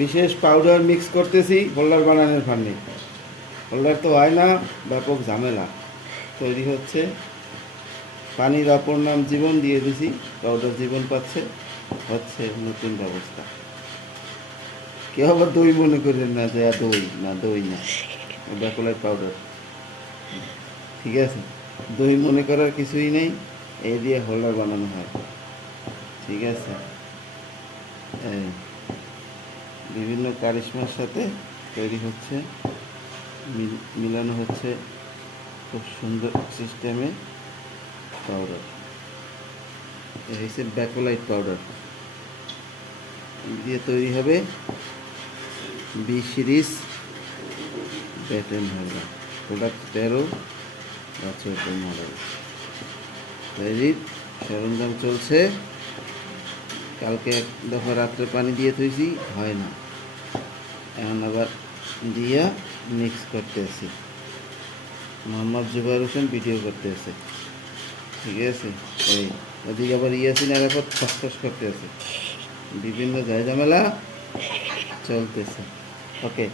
বিশেষ powder mix করতেছি holder বানানোর ফান্ডে। হোল্ডার তো হয় না, ব্যাপক ঝামেলা। তৈরি হচ্ছে, পানির অপর নাম জীবন দিয়ে দিছি, পাউডার জীবন পাচ্ছে, হচ্ছে নতুন ব্যবস্থা। কেউ আবার দই মনে করেন না যে দই না, দই না, ব্যাকলাইট পাউডার। ঠিক আছে, দই মনে করার কিছুই নেই, এই দিয়ে হোল্ডার বানানো হয়। ঠিক আছে, এই বিভিন্ন কারিশমার সাথে তৈরি হচ্ছে, মিলানো হচ্ছে খুব সুন্দর সিস্টেমে পাউডার। এই হচ্ছে ব্যাকলাইট পাউডার, দিয়ে তৈরি হবে B series batten holder, product 13 বা 14 মডেল। তৈরির সরঞ্জাম চলছে। কালকে এক দফা রাত্রে পানি দিয়ে থইছি, হয় না, এখন আবার দিয়া মিক্স করতে আছি। মোহাম্মদ জুবাইর হোসেন ভিডিও করতে আছে। ঠিক আছে, এই ওদিকে আবার ইয়াসিন আরাফাত ফসফস করতে আছে, বিভিন্ন ঝামেলা চলতেছে। ওকে।